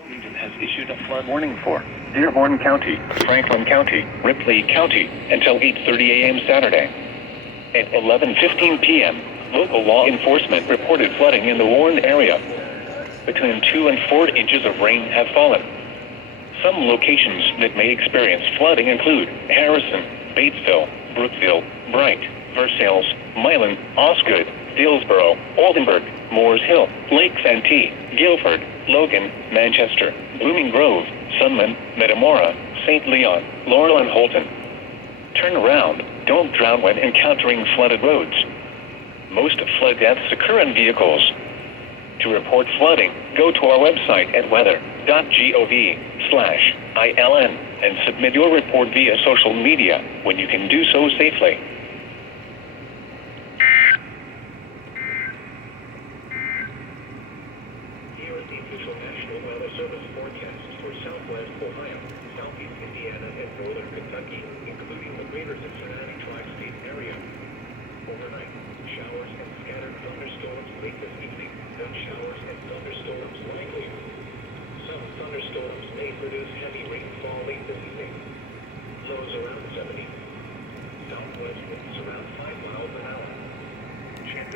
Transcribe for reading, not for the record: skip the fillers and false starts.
Region has issued a flood warning for Dearborn County, Franklin County, Ripley County until 8:30 a.m. Saturday. At 11:15 p.m., local law enforcement reported flooding in the warned area. Between 2 and 4 inches of rain have fallen. Some locations that may experience flooding include Harrison, Batesville, Brookville, Bright, Versailles, Milan, Osgood, Dillsboro, Oldenburg, Moores Hill, Lake Santee, Guilford, Logan, Manchester, Blooming Grove, Sunman, Metamora, St. Leon, Laurel, and Holton. Turn around. Don't drown when encountering flooded roads. Most flood deaths occur in vehicles. To report flooding, go to our website at weather.gov/ILN and submit your report via social media when you can do so safely. Here is the official National Weather Service forecast for southwest Ohio, southeast Indiana, and northern Kentucky, including the greater Cincinnati tri-state area. Overnight, showers and scattered thunderstorms late this evening, then showers and thunderstorms likely. Some thunderstorms may produce heavy rainfall late this evening. Lows around 70. Southwest winds around 5 miles an hour. Chance of